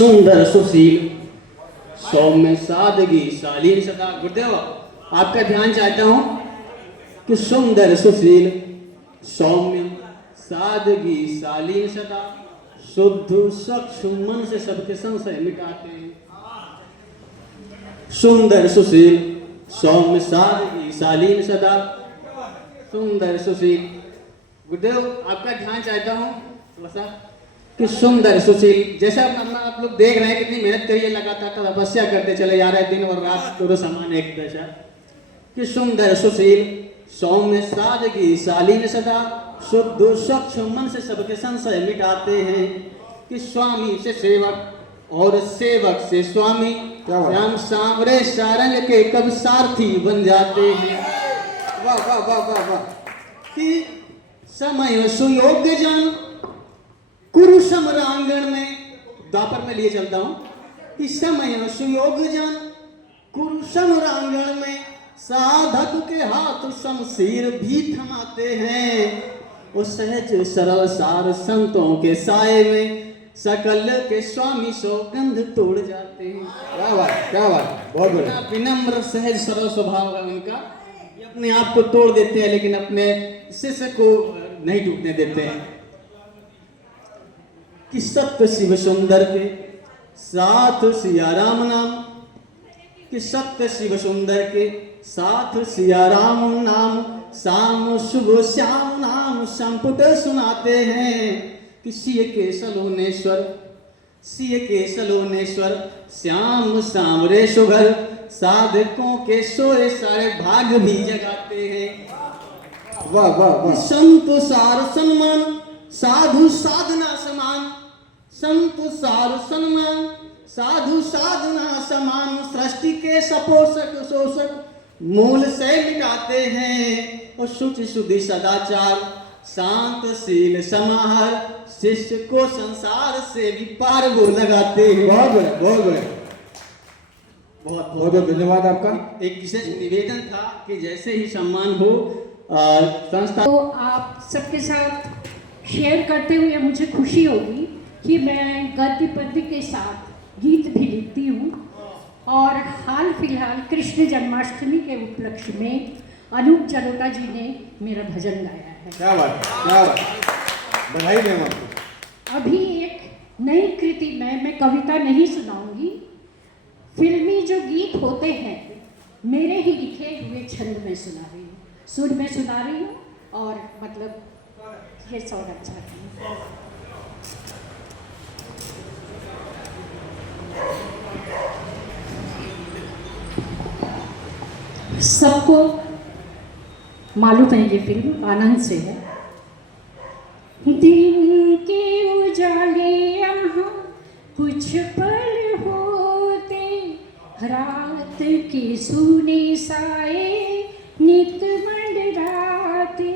सुंदर सुशील सौम्य सादगी शालीन सदा। गुरुदेव आपका ध्यान चाहता हूं कि सुंदर सुशील सौम्य सादगी शालीन सदा, शुद्ध स्वच्छ मन से सबके संशय मिटाते हैं। सुंदर सुशील सौम्य सादगी शालीन सदा, सुंदर सुशील। गुरुदेव आपका ध्यान चाहता हूँ थोड़ा सा कि सुंदर सुशील, जैसा अपना आप लोग देख रहे हैं कितनी मेहनत करिए, लगातार तपस्या करते चले जा रहे हैं, दिन और रात दोनों समान एक दशा। कि सुंदर सुशील सौम्य सादगी शालीन सदा, शुद्ध स्वच्छ मन से सबके संशय मिटाते हैं। कि स्वामी से सेवक और सेवक से स्वामी, श्याम सांवरे सारंग के कब सारथी बन जाते हैं। वाह वाह वाह वाह वाह। कि समय सुयोग्य जन कुरुषम रांगण में, द्वापर में लिए चलता हूं कि समय सुयोग्य जन कुरुषम रांगण में साधक के हाथ शमशीर भी थमाते हैं। वो सहज सरल सार संतों के साए में सकल के स्वामी सौगंध तोड़ जाते हैं। क्या बात क्या बात, बहुत बढ़िया। विनम्र सहज सरल स्वभाव है उनका, अपने आप को तोड़ देते हैं लेकिन अपने शिष्य को नहीं टूटने देते हैं। कि सत्य शिव सुंदर के साथ सिया राम नाम, कि सत्य शिव सुंदर के साथ सिया राम नाम, शाम शुभ श्याम नाम संपुट सुनाते हैं। कि सिय के सलोनेश्वर, सिय के सलोनेश्वर श्याम सांवरे सुघर, साधकों के सोए सारे भाग भी जगाते हैं। वाह वाह वाह। संत सार सम्मान साधु साधना समान, संत सार सम्मान साधु साधना समान, सृष्टि के सपोषक शोषक मूल से मिटाते हैं। और शुचि शुद्धि सदाचार शांत शील समाहर, शिष्य को संसार से भी पार वो लगाते हैं। बहुत बढ़िया बहुत बढ़िया, बहुत बहुत धन्यवाद आपका। एक विशेष निवेदन था कि जैसे ही सम्मान हो संस्था, तो आप सबके साथ शेयर करते हुए मुझे खुशी होगी कि मैं गद्य पद्य के साथ गीत भी लिखती हूँ। और हाल फिलहाल कृष्ण जन्माष्टमी के उपलक्ष्य में अनूप जलोटा जी ने मेरा भजन गाया है। क्या बात क्या बात, बधाई दें आपको। अभी एक नई कृति में मैं कविता नहीं सुनाऊंगी, फिल्मी जो गीत होते हैं मेरे ही लिखे हुए छंद में सुना रही हूँ, सुर में सुना रही हूँ और मतलब ये सौर अच्छा है। सबको मालूम है ये फिल्म आनंद से है। दिन के उजाले यहाँ कुछ पल होते, रात के सूने साए नित मंडराते।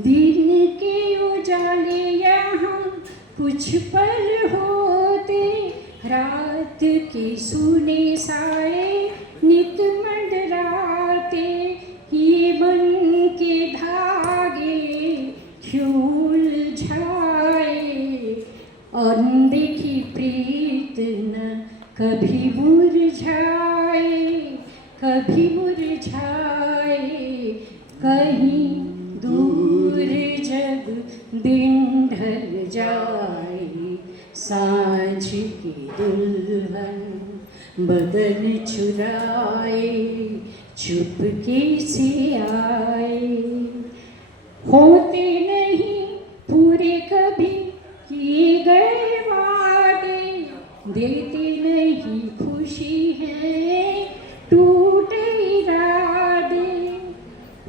दिन के उजाले यहाँ कुछ पल होते, रात के सूने साए नित मंडराते। ये मन के धागे क्यों उलझाए, अनदेखी प्रीत न कभी मुरझाए, कभी मुरझाए। कहीं दूर जब दिन ढल जाए, सांझ की दुल्हन बदन चुराए, चुपके से आए। होते नहीं पूरे कभी किए गए वादे, देते नहीं खुशी है टूटे इरादे।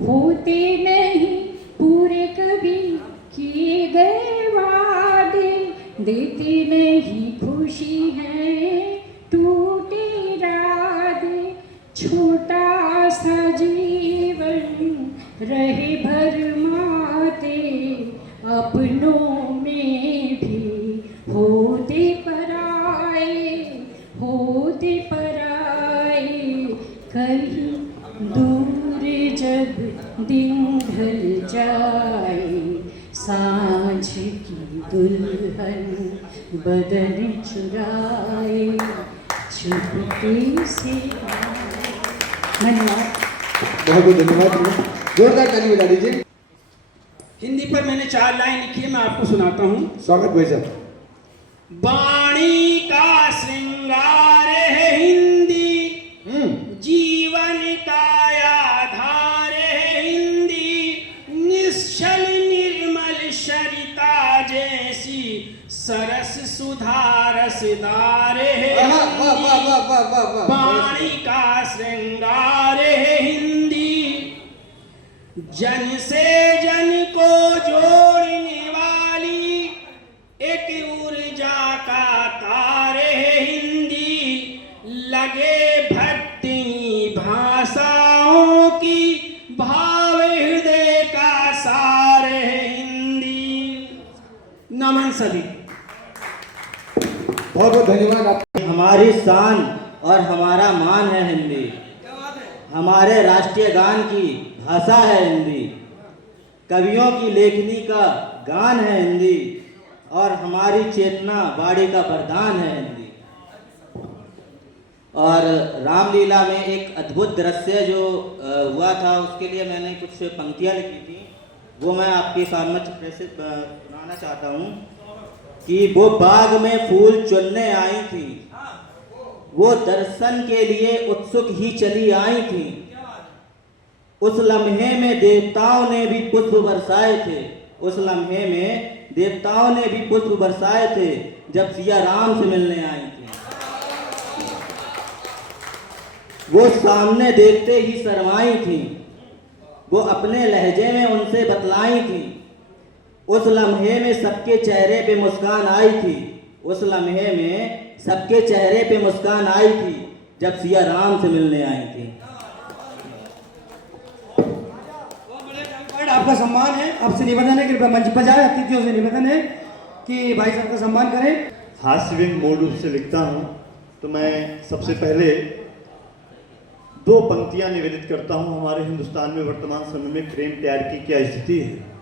होते नहीं पूरे कभी किए गए वादे, देते नहीं खुशी है टूटे इरादे। छोटा सा जीवन रहे भरमाते, अपनों में भी होते पराए, होते पराए। कहीं दूर जब दिन ढल जाए, सांझ की दुल्हन बदन चुराए चुपके से आए। धन्यवाद। बहुत बहुत धन्यवाद। जोरदार ताली बजा दीजिए। हिंदी पर मैंने 4 लाइन लिखी है, मैं आपको सुनाता हूँ। स्वागत भाई साहब। वाणी का श्रृंगार है हिंदी, जीवन का आधार है हिंदी, निश्चल निर्मल सरिता जैसी सरस सुधा रसदार है वाह वाह वाह वाह वाह वाह वाह। वाणी का श्रृंगार है हिंदी, जन से जन को जोड़ने वाली एक ऊर्जा का तार है हिंदी, लगे भट्टी भाषाओं की भाव हृदय का सार है हिंदी। नमन सभी। बहुत बहुत धन्यवाद आप। हमारी शान और हमारा मान है हिंदी, हमारे राष्ट्रीय गान की भाषा है हिंदी, कवियों की लेखनी का गान है हिंदी, और हमारी चेतना बाड़ी का वरदान है हिंदी। और रामलीला में एक अद्भुत दृश्य जो हुआ था, उसके लिए मैंने कुछ पंक्तियाँ लिखी थी, वो मैं आपके सामने सुनाना चाहता हूँ। कि वो बाग में फूल चुनने आई थी, वो दर्शन के लिए उत्सुक ही चली आई थी, उस लम्हे में देवताओं ने भी पुष्प बरसाए थे, उस लम्हे में देवताओं ने भी पुष्प बरसाए थे, जब सिया राम से मिलने आई थी। वो सामने देखते ही शर्माई थी, वो अपने लहजे में उनसे बतलाई थी, उस लम्हे में सबके चेहरे पे मुस्कान आई थी, उस लम्हे में सबके चेहरे पे मुस्कान आई थी, जब सिया राम से मिलने आई थी। आपका सम्मान है, आपसे निवेदन है कृपया मंच पर जाए। अतिथियों से निवेदन है कि भाई साहब का सम्मान करें। हास्यविंग मूल रूप से लिखता हूँ, तो मैं सबसे पहले 2 पंक्तियाँ निवेदित करता हूँ। हमारे हिंदुस्तान में वर्तमान समय में प्रेम प्यार की क्या स्थिति है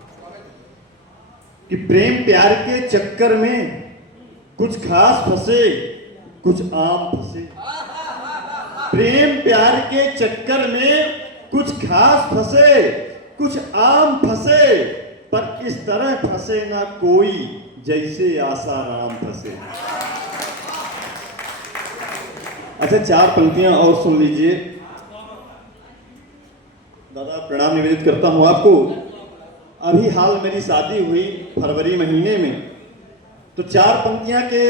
कि प्रेम प्यार के चक्कर में कुछ खास फंसे, कुछ आम फंसे। प्रेम प्यार के चक्कर में कुछ खास फंसे, कुछ आम फंसे, पर इस तरह फंसे ना कोई जैसे आसाराम फंसे। अच्छा, 4 पंक्तियां और सुन लीजिए। दादा प्रणाम निवेदित करता हूं आपको। अभी हाल मेरी शादी हुई फरवरी महीने में, तो 4 पंक्तियां के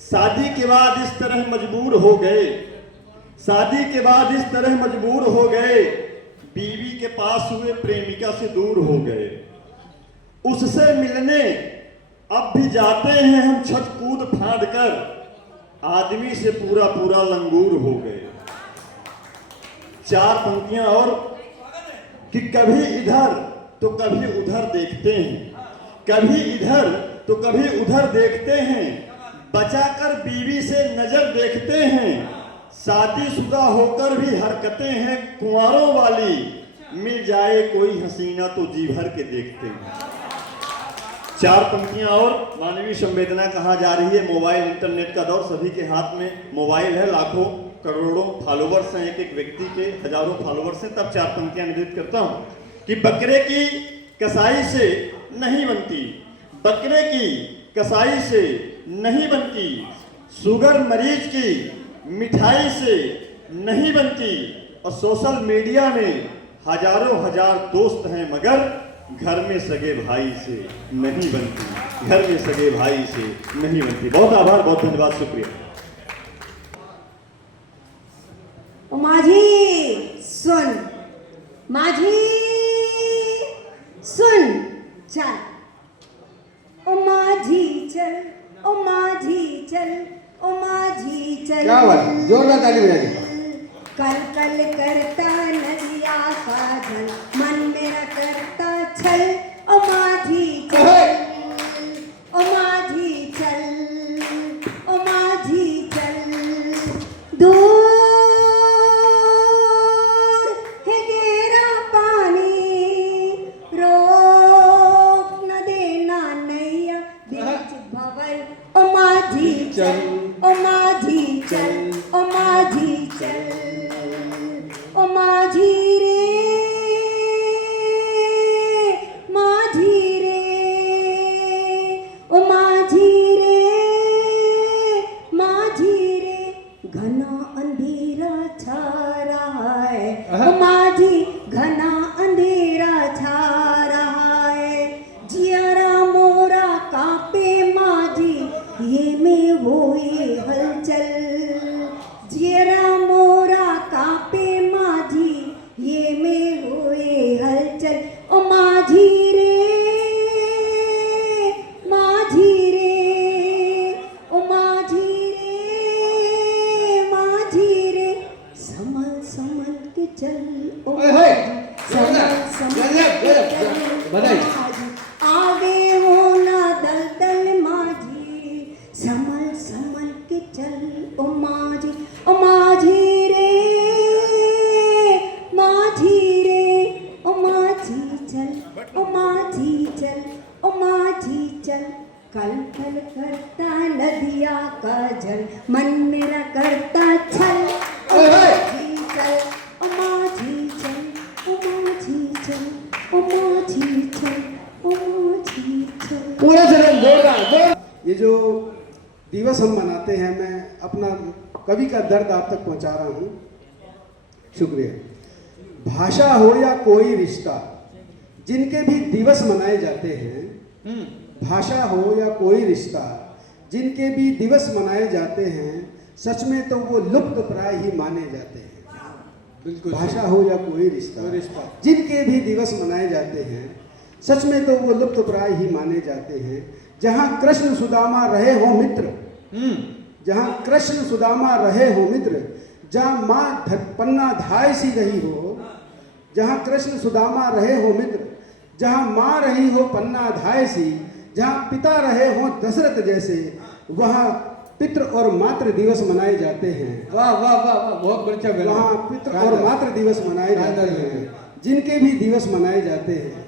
शादी के बाद इस तरह मजबूर हो गए, शादी के बाद इस तरह मजबूर हो गए, बीवी के पास हुए प्रेमिका से दूर हो गए, उससे मिलने अब भी जाते हैं हम छत कूद फांद कर, आदमी से पूरा पूरा लंगूर हो गए। 4 पंक्तियां और कि कभी इधर तो कभी उधर देखते हैं, कभी इधर तो कभी उधर देखते हैं, बचाकर बीवी से नजर देखते हैं, शादीशुदा होकर भी हरकतें हैं कुंवारों वाली, मिल जाए कोई हसीना तो जी भर के देखते हैं। 4 पंक्तियां और मानवीय संवेदना कहाँ जा रही है। मोबाइल इंटरनेट का दौर, सभी के हाथ में मोबाइल है, लाखों करोड़ों फॉलोवर्स हैं, एक एक व्यक्ति के हजारों फॉलोवर्स हैं। तब 4 पंक्तियां निवेदित करता हूं कि बकरे की कसाई से नहीं बनती, बकरे की कसाई से नहीं बनती, शुगर मरीज की मिठाई से नहीं बनती, और सोशल मीडिया में हजारों हजार दोस्त हैं, मगर घर में सगे भाई से नहीं बनती, घर में सगे भाई से नहीं बनती। बहुत आभार, बहुत धन्यवाद, शुक्रिया। माझी सुन, माझी सुन, चल ओ माझी चल, ओ माझी चल, ओ माझी चल। क्या बात है, जोरदार ताली बजाइए। कल कल करता नदिया का जल, मन मेरा करता छल, ओ माझी चल, ओ माझी चल, ओ माझी चल। दूर है गहरा पानी, रोक न देना नैया बीच भंवर, ओ माझी चल। ओ माझी चल ओ माझी चल ओ माझी रे माझी रे ओ माझी रे माझी रे घना अंधेरा छा रहा है ओ माझी घना अंधेरा छा रहा है जियारा मोरा कांपे माझी ये में होए हलचल जियारा मोरा कांपे माझी ये में होए हलचल ओ माझी रे माझी रे ओ माझी रे संभल संभल के चल ओ संभल संभल के चल बधाई। आगे वो ना दलदल माझी संभल संभल के चल ओ माझी रे माझी रे ओ माझी चल ओ माझी चल ओ माझी चल कल कल करता नदिया का जल मन मेरा करता छल ओ माझी चल ओ माझी चल ओ माझी चल ओ माझी चल ओ माझी चल। पूरा चरण जोरदार। ये जो दिवस हम मनाते हैं, मैं अपना कवि का दर्द आप तक पहुंचा रहा हूं। शुक्रिया। भाषा हो या कोई रिश्ता, जिनके भी दिवस मनाए जाते हैं, भाषा हो या कोई रिश्ता, जिनके भी दिवस मनाए जाते हैं, सच में तो वो लुप्त प्राय ही माने जाते हैं। बिल्कुल। भाषा हो या कोई रिश्ता, जिनके भी दिवस मनाए जाते हैं, सच में तो वो लुप्त प्राय ही माने जाते हैं। जहाँ कृष्ण सुदामा रहे हो मित्र, जहाँ कृष्ण सुदामा रहे हो मित्र, जहाँ माँ पन्ना धाय सी रही हो, जहाँ कृष्ण सुदामा रहे हो मित्र, जहाँ माँ रही हो पन्ना धाय सी, जहाँ पिता रहे हो दशरथ जैसे, वहाँ पितृ और मातृ दिवस मनाए जाते हैं। वाह वाह वाह वाह, बहुत बढ़िया गाना। वहाँ पितृ और मातृ दिवस मनाए जाते हैं। जिनके भी दिवस मनाए जाते हैं,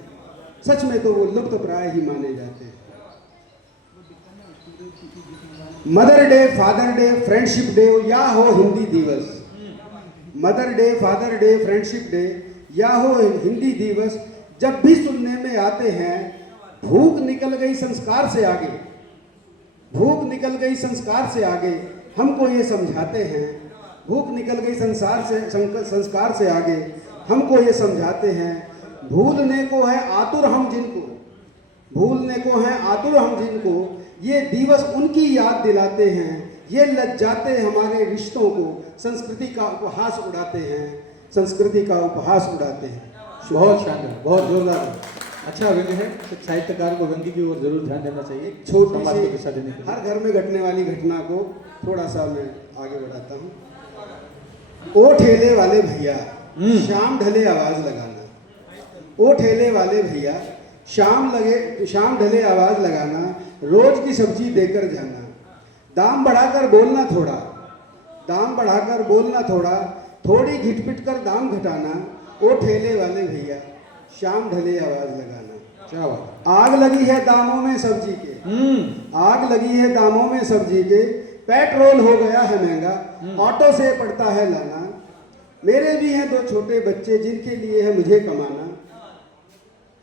सच में तो वो लुप्त प्राय ही माने जाते हैं। Mother day, father day, friendship day या हो हिंदी दिवस, mother day, father day, friendship day या हो हिंदी दिवस, जब भी सुनने में आते हैं, भूख निकल गई संस्कार से आगे, भूख निकल गई संस्कार से आगे, हमको ये समझाते हैं। भूख निकल गई संस्कार से आगे, हमको ये समझाते हैं। भूलने को है आतुर हम जिनको, भूलने को है आतुर हम जिनको, ये दिवस उनकी याद दिलाते हैं। ये लज्जाते हमारे रिश्तों को, संस्कृति का उपहास उड़ाते हैं, संस्कृति का उपहास उड़ाते हैं। बहुत शानदार, बहुत जोरदार। अच्छा व्यंग्य है। साहित्यकार को व्यंग्य की ओर जरूर ध्यान देना चाहिए, छोटी समाज को दिशा देने के सी लिए। हर घर में घटने वाली घटना को थोड़ा सा मैं आगे बढ़ाता हूँ। ओ ठेले वाले भैया, शाम ढले आवाज लगाना। ओ ठेले वाले भैया, शाम ढले आवाज लगाना, रोज की सब्जी देकर जाना। दाम बढ़ाकर बोलना थोड़ा, दाम बढ़ाकर बोलना थोड़ा, थोड़ी घिटपिट कर दाम घटाना। ओ ठेले वाले भैया, शाम ढले आवाज लगाना। क्या बात। आग लगी है दामों में सब्जी के, आग लगी है दामों में सब्जी के, पेट्रोल हो गया है महंगा, ऑटो से पड़ता है लाना। मेरे भी हैं 2 छोटे बच्चे, जिनके लिए है मुझे कमाना।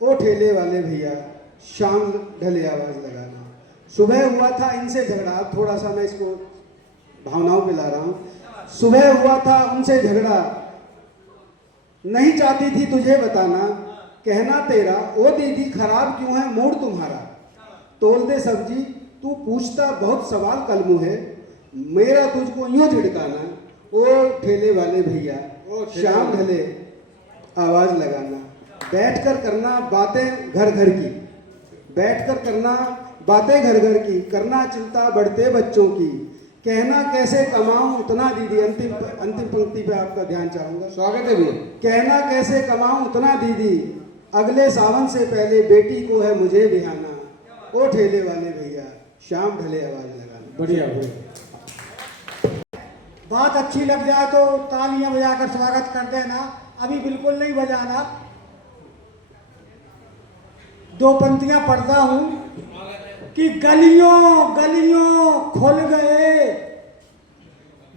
ओ ठेले वाले भैया, शाम ढले आवाज लगाना। सुबह हुआ था इनसे झगड़ा, थोड़ा सा मैं इसको भावनाओं पे ला रहा हूँ। सुबह हुआ था उनसे झगड़ा, नहीं चाहती थी तुझे बताना, कहना तेरा ओ दीदी खराब क्यों है मूड तुम्हारा। तोल दे सब्जी तू पूछता बहुत सवाल कलमू है, मेरा तुझको यूं झिड़काना। ओ ठेले वाले भैया, शाम ढले आवाज लगाना। बैठकर करना बातें घर घर की, बैठकर करना बातें घर घर की, करना चिंता बढ़ते बच्चों की, कहना कैसे कमाऊं उतना दीदी। अंतिम पंक्ति पे आपका ध्यान चाहूंगा। स्वागत है भैया। कहना कैसे कमाऊं उतना दीदी, अगले सावन से पहले बेटी को है मुझे बिहाना। ओ ठेले वाले भैया, शाम ढले आवाज लगाना। बढ़िया बढ़िया। बात अच्छी लग जाए तो तालियां बजाकर स्वागत कर देना, अभी बिल्कुल नहीं बजाना। 2 पंक्तियां पढ़ता हूं कि गलियों गलियों खुल गए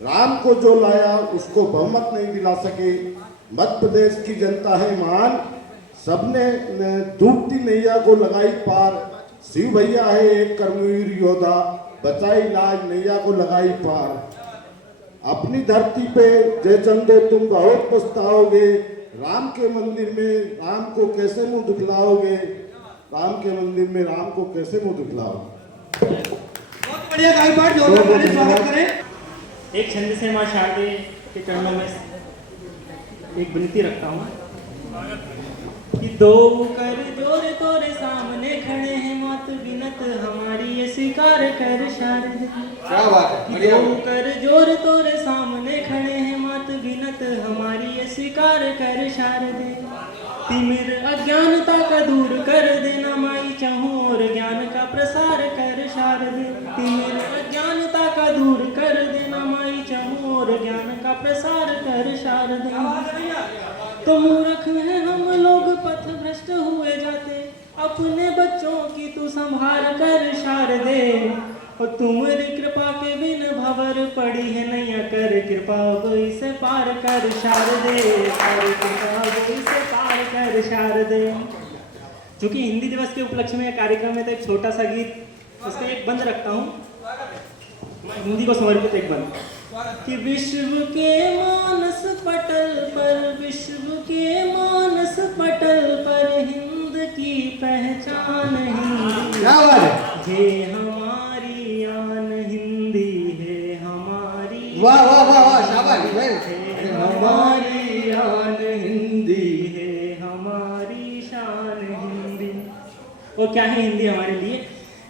राम को जो लाया उसको बहुमत नहीं दिला सके। मध्य प्रदेश की जनता है महान, सबने डूबती नैया को लगाई पार। शिव भैया है एक कर्मवीर योद्धा, बचाई लाज नैया को लगाई पार। अपनी धरती पे जय चंदो तुम बहुत पछताओगे, राम के मंदिर में राम को कैसे मुंह दिखलाओगे, राम के मंदिर में राम को कैसे मुंह दिखलाओगे। बहुत बढ़िया गाई पाठ, जोरदार ताली स्वागत करें। एक छंद से मां शारदे के चरणों में एक विनती रखता हूँ कि दो कर जोर तोरे सामने खड़े हैं, मात बिनत हमारी ये स्वीकार कर शारदे। क्या बात है, बढ़िया। दो कर जोर तोरे सामने खड़े हैं, मात बिनत हमारी ये स्वीकार कर शारदे। तिमिर अज्ञानता का दूर कर देना माई, चाहूं और ज्ञान का प्रसार कर शारदे। तिमिर अज्ञानता का दूर कर देना माई, चाहूं और ज्ञान का प्रसार कर शारदे। तो मूर्ख हैं हम लोग पथ भ्रष्ट हुए जाते, अपने बच्चों की तू संभाल कर शारदे। और तुम्हारी कृपा के बिन भंवर पड़ी है नैया, कर कृपा अब इसे पार कर शारदे, कर कृपा अब इसे पार कर शारदे। चूंकि हिंदी दिवस के उपलक्ष्य में कार्यक्रम में तो एक छोटा सा गीत उसका एक बंद रखता हूँ, हिंदी को समर्पित एक बंद कि विश्व के मानस पटल पर, विश्व के मानस पटल पर हिंद की पहचान हिंदी है हमारी आन, हिंदी है हमारी। वाह वाह वाह वाह, शाबाश भाई। हमारी आन हिंदी है हमारी शान हिंदी। और क्या है हिंदी हमारे लिए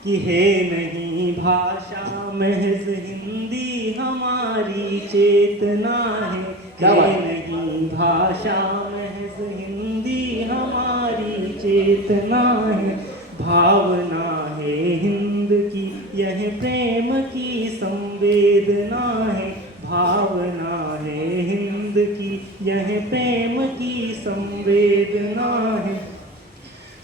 कि है नहीं भाषा महज हिंदी हमारी चेतना है। क्या बात? नहीं भाषा महज हिंदी हमारी चेतना है। भावना है हिंद की यह प्रेम की संवेदना है। भावना है हिंद की यह प्रेम की संवेदना है।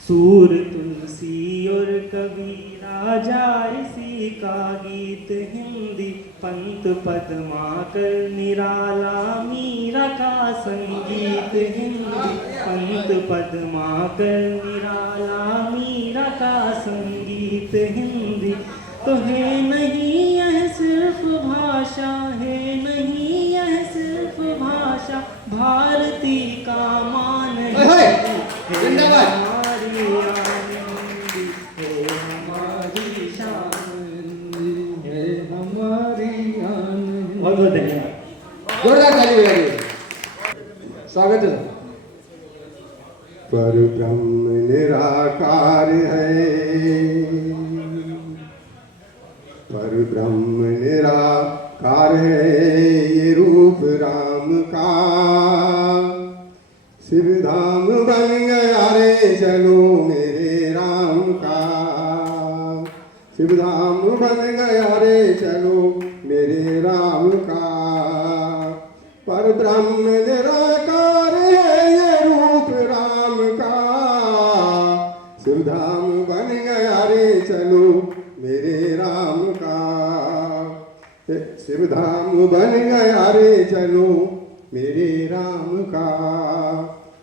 सूर तुलसी और कबीरा जायसी का गीत हिंदी, पंत पद्माकर निराला मीरा का संगीत हिंदी, पंत पद्माकर निराला मीरा का संगीत हिंदी। तो है नहीं यह सिर्फ भाषा, है नहीं यह सिर्फ भाषा, भारती का मान है। जिंदाबाद। बहुत बहुत धन्यवाद। जोरदार ताली बजाइए, स्वागत है। पर ब्रह्म निराकार है, पर ब्रह्म निराकार है ये रूप राम का। शिव धाम बन गया रे चलो मेरे राम का, शिव धाम बन गया रे चलो मेरे राम का। पर ब्रह्म निराकार है ये रूप राम का, शिव धाम बन गया रे चलो मेरे राम का। शिव धाम बन गया रे चलो मेरे राम का।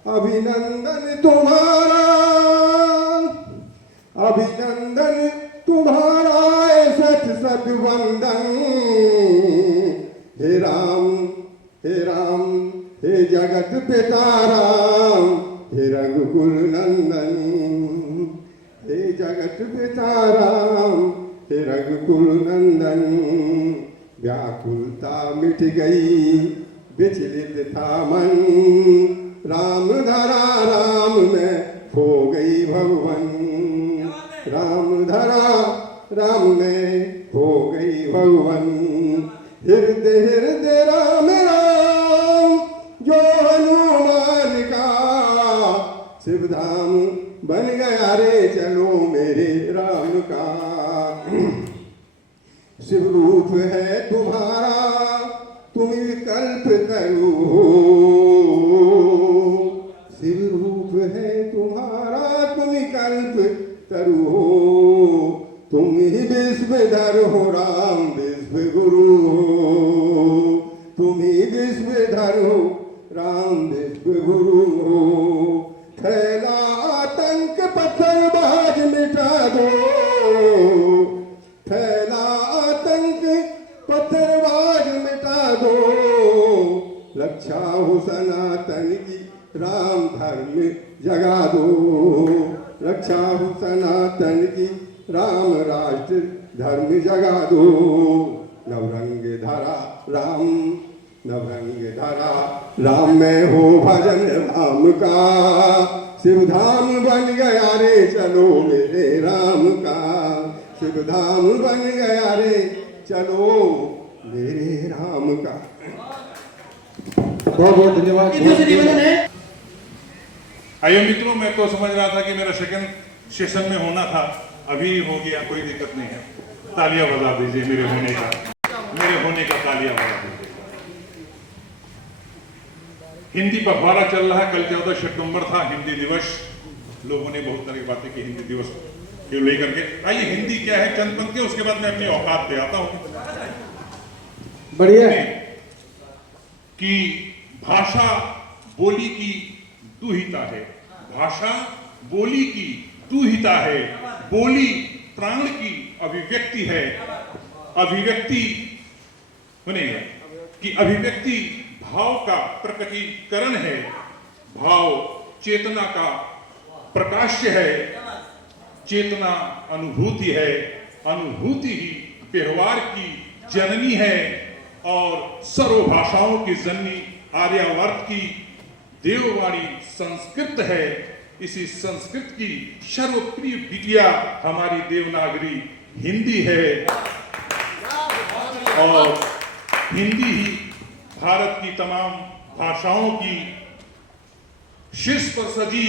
अभिनंदन तुम्हारा, अभिनंदन तुम्हारा सच सच वंदन। हे राम, हे राम, हे जगत पिता राम, हे रघुकुल नंदन। हे जगत पिता राम, हे रघुकुल नंदन। व्याकुलता मिट गई विचलित था मन, राम धरा राम में खो गई भगवन। राम धरा राम में खो गई भगवन। हृदय हृदय राम राम जो हनुमान का। शिव धाम बन गया रे चलो मेरे राम का। शिव रूप है तुम्हारा तुम विकल्प तरु हो। शिव रूप है तुम्हारा तुम विकल्प तरु हो। तुम ही विश्वधर हो राम विश्व गुरु हो। विश्व धरो राम विश्व गुरु हो। फैला आतंक पत्थरबाज मिटा दो, फैला आतंक पत्थरबाज मिटा दो। रक्षा हो सनातन की राम धर्म जगा दो, रक्षा हो सनातन की राम राष्ट्र धर्म जगा दो। नवरंग धरा राम, नवरंग धरा राम में हो भजन राम का। शिव धाम बन गया रे चलो मेरे राम का, शिव धाम बन गया रे चलो मेरे राम का। बहुत बहुत धन्यवाद। आइए मित्रों, मैं तो समझ रहा था कि मेरा सेकंड सेशन में होना था, अभी हो गया, कोई दिक्कत नहीं है। तालियां बजा दीजिए मेरे होने का तालियां बजा दीजिए। हिंदी पखवाड़ा चल रहा है, कल 14 सितंबर था हिंदी दिवस। लोगों ने बहुत सारी बातें की हिंदी दिवस को लेकर के। आइए हिंदी क्या है चंद पंक्तियां, उसके बाद मैं अपनी औकात पे आता हूं। बढ़िया कि भाषा बोली की दुहिता है, भाषा बोली की दुहिता है। बोली प्राण की अभिव्यक्ति है, अभिव्यक्ति सुनिए कि अभिव्यक्ति भाव का प्रकटीकरण है, भाव चेतना का प्रकाश्य है, चेतना अनुभूति है, अनुभूति ही व्यवहार की जननी है और सर्व भाषाओं की जननी आर्यावर्त की देववाणी संस्कृत है। इसी संस्कृत की सर्वप्रिय बिटिया हमारी देवनागरी हिंदी है और हिंदी ही भारत की तमाम भाषाओं की शीर्ष पर सजी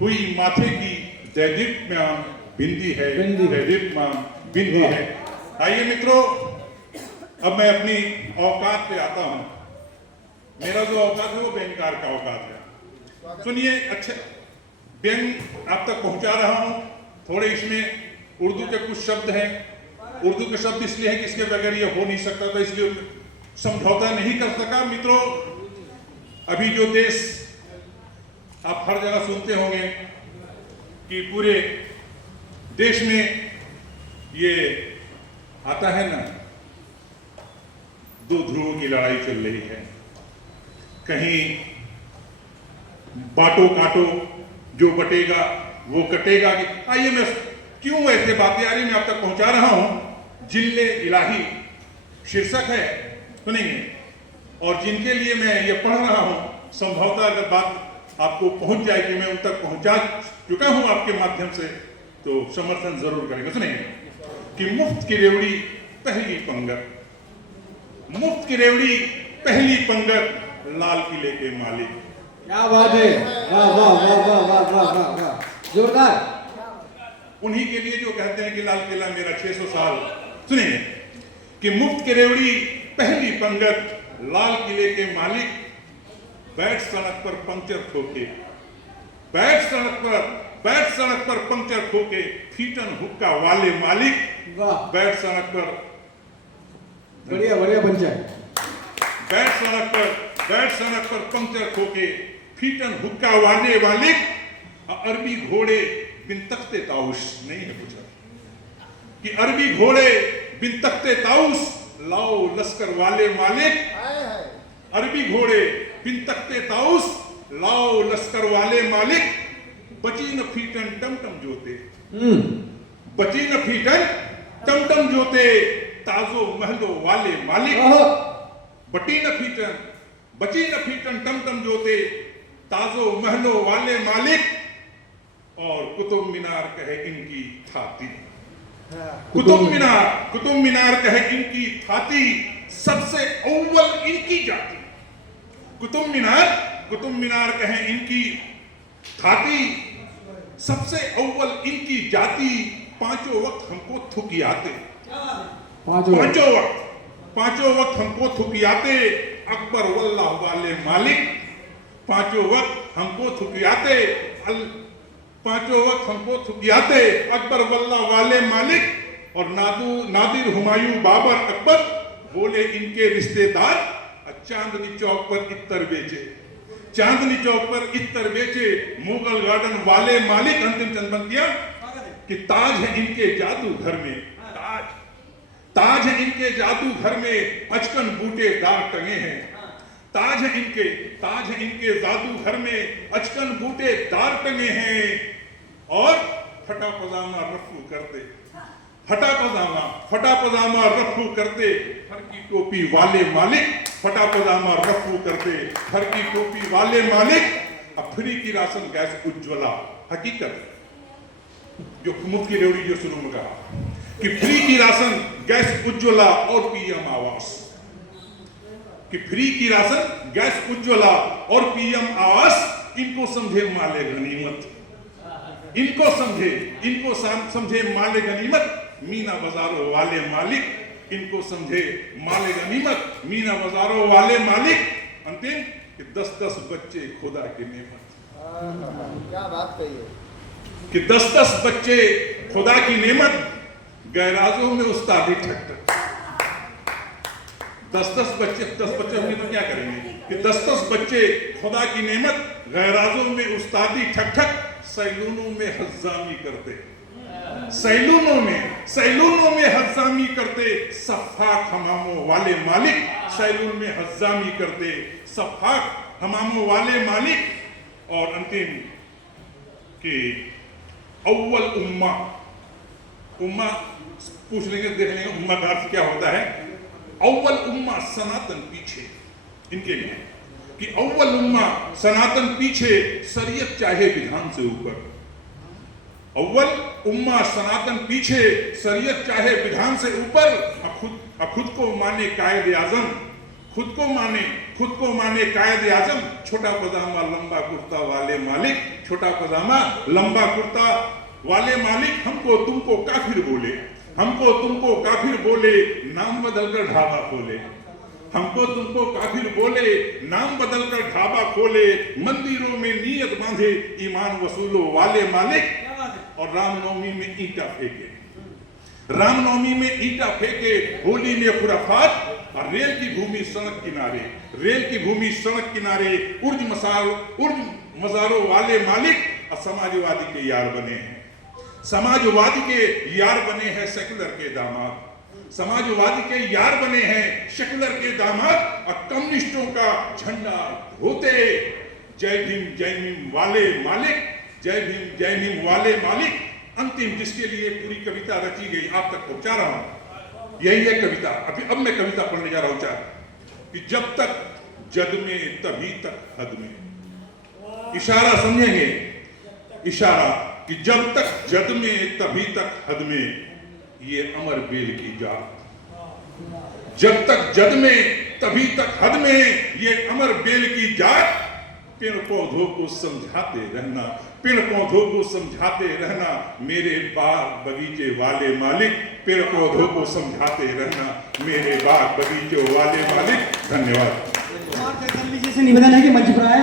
हुई माथे की दैदीप्यमान बिंदी है, दैदीप्यमान बिंदी है। आइए मित्रों, अब मैं अपनी औकात पे आता हूं। मेरा जो औकात है वो व्यंगकार का औकात है। सुनिए, अच्छे व्यंग आप तक पहुंचा रहा हूं। थोड़े इसमें उर्दू के कुछ शब्द हैं, उर्दू के शब्द इसलिए हैं कि इसके बगैर ये हो नहीं सकता था, इसलिए समझौता नहीं कर सका। मित्रों, अभी जो देश आप हर जगह सुनते होंगे कि पूरे देश में ये आता है ना, दो ध्रुवों की लड़ाई चल रही है। कहीं बाटो काटो, जो बटेगा वो कटेगा। आइए, मैं क्यों ऐसे बातें आ रही मैं आप तक पहुंचा रहा हूं। जिल्ले इलाही शीर्षक है, सुनेंगे, और जिनके लिए मैं ये पढ़ रहा हूं, संभवतः अगर बात आपको पहुंच जाए कि मैं उन तक पहुंचा चुका हूं आपके माध्यम से, तो समर्थन जरूर करेंगे। सुनेंगे कि मुफ्त की रेवड़ी पहली पंगत, मुफ्त की रेवड़ी पहली पंगत, लाल किले के मालिक। क्या बात है, वाह वाह वाह वाह वाह वाह वाह वाह, जोरदार। उन्हीं के लिए जो कहते हैं कि लाल किला मेरा 600 साल। सुनिए कि मुफ्त की रेवड़ी पहली पंगत, लाल किले के मालिक, बैठ सड़क पर पंक्चर ठोके, बैठ सड़क पर पंक्चर ठोके, फीटन हुक्का वाले मालिक। बैठ सड़क पर, बढ़िया बढ़िया पंचायत। बैठ सड़क पर पंक्चर ठोके, फीटन हुक्का वाले मालिक। अरबी घोड़े बिन तख्ते ताउस, नहीं है कुछ कि अरबी घोड़े बिन तख्ते ताउस, लाओ लश्कर वाले मालिक। अरबी घोड़े बिन तख्ते ताउस, लाओ लश्कर वाले मालिक। बची न फीटन टमटम जोते, बची न फीटन टमटम जोते, ताजो महलो वाले मालिक। बची न फीटन टमटम जोते, ताजो महलो वाले मालिक। और कुतुब मीनार कहे इनकी थाती, कुतुब मीनार कहे इनकी थाती, सबसे अव्वल इनकी जाति। कुतुब मीनार कहे इनकी थाती, सबसे अव्वल इनकी जाति। पांचों वक्त हमको थुकियाते, पांचों वक्त हमको थुकियाते, अकबर वल्लाह वाले मालिक। पांचों वक्त हमको थुकियाते, अकबर वल्लाह वाले मालिक। और नादिर हुमायूं बाबर अकबर बोले इनके रिश्तेदार चांदनी चौक पर इत्तर बेचे, चांदनी चौक पर इत्तर बेचे, मुगल गार्डन वाले मालिक अंतिम चंद पंक्तियां कि ताज है इनके जादू घर में, ताज ताज है इनके जादू घर में, अचकन बूटे दाग टंगे हैं, ताज है इनके जादू घर में, अचकन बूटे दाग टंगे हैं, और फटा पजामा रफू करते, फटा पजामा रफू करते, फर की टोपी वाले मालिक, फटा पजामा रफू करते, फर की टोपी वाले मालिक, अब फ्री की राशन गैस उज्ज्वला, हकीकत जो मुफ्ती रेवड़ी जो शुरू में कहा कि फ्री की राशन गैस उज्ज्वला और पीएम आवास, कि फ्री की राशन गैस उज्ज्वला और पीएम आवास, इनको समझे माले गनीमत, इनको समझे माले गनीमत, मीना बाजारों वाले मालिक, इनको समझे माले गनीमत, मीना बाजारों वाले मालिक, अंतिम कि 10-10 बच्चे खुदा की नेमत, क्या बात कही है कि 10-10 बच्चे खुदा की नेमत, गैराजों में उस्तादी ठक, 10-10 बच्चे, 10 बच्चे होंगे तो क्या करेंगे कि 10-10 बच्चे खुदा की नेमत, गैराजों में उस्तादी ठक ठक, सैलूनों में हज़ामी करते, सैलूनों में हज़ामी करते, सफ़ाक हमामों वाले मालिक, सैलून में हज़ामी करते, सफ़ाक हमामों वाले मालिक, और अंतिम कि अव्वल उम्मा पूछ लेंगे, देख लेंगे उम्मा का अर्थ क्या होता है। अव्वल उम्मा सनातन पीछे, इनके लिए कि अव्वल उम्मा सनातन पीछे, शरीयत चाहे विधान से ऊपर, अव्वल उम्मा सनातन पीछे, शरीयत चाहे विधान से ऊपर, खुद को माने कायदे आजम, खुद को माने कायदे आजम, छोटा पजामा लंबा कुर्ता वाले मालिक, छोटा पजामा लंबा कुर्ता वाले मालिक, हमको तुमको काफिर बोले, हमको तुमको काफिर बोले, नाम बदलकर ढाबा खोले, हमको तुमको काफिर बोले, नाम बदलकर ढाबा खोले, मंदिरों में नियत बांधे, ईमान वसूलो वाले मालिक, और रामनवमी में ईंटा फेंके, रामनवमी में ईंटा फेंके, होली में खुराफात, और रेल की भूमि सड़क किनारे, रेल की भूमि सड़क किनारे, उर्ज मजारों वाले मालिक, और समाजवादी के यार बने हैं, समाजवादी के यार बने हैं सेकुलर के दामाद, समाजवादी के यार बने हैं सेकुलर के दामाद, और कम्युनिस्टों का झंडा होते, जय भीम वाले मालिक, जय भीम वाले मालिक। अंतिम जिसके लिए पूरी कविता रची गई आप तक पहुंचा रहा हूं, यही है कविता। अब मैं कविता पढ़ने जा रहा हूं, चार कि जब तक जद में तभी तक हद में, इशारा समझेंगे, इशारा कि जब तक जद में तभी तक हद में, ये अमर बेल की जात, जब तक जद में तभी तक हद में, ये अमर बेल की जात, पेड़ पौधों को समझाते रहना, पेड़ पौधों को समझाते रहना, मेरे बाग बगीचे वाले मालिक, पेड़ पौधों को समझाते रहना, मेरे बाग बगीचे वाले मालिक। धन्यवाद। से निवेदन है कि मंच पर आए।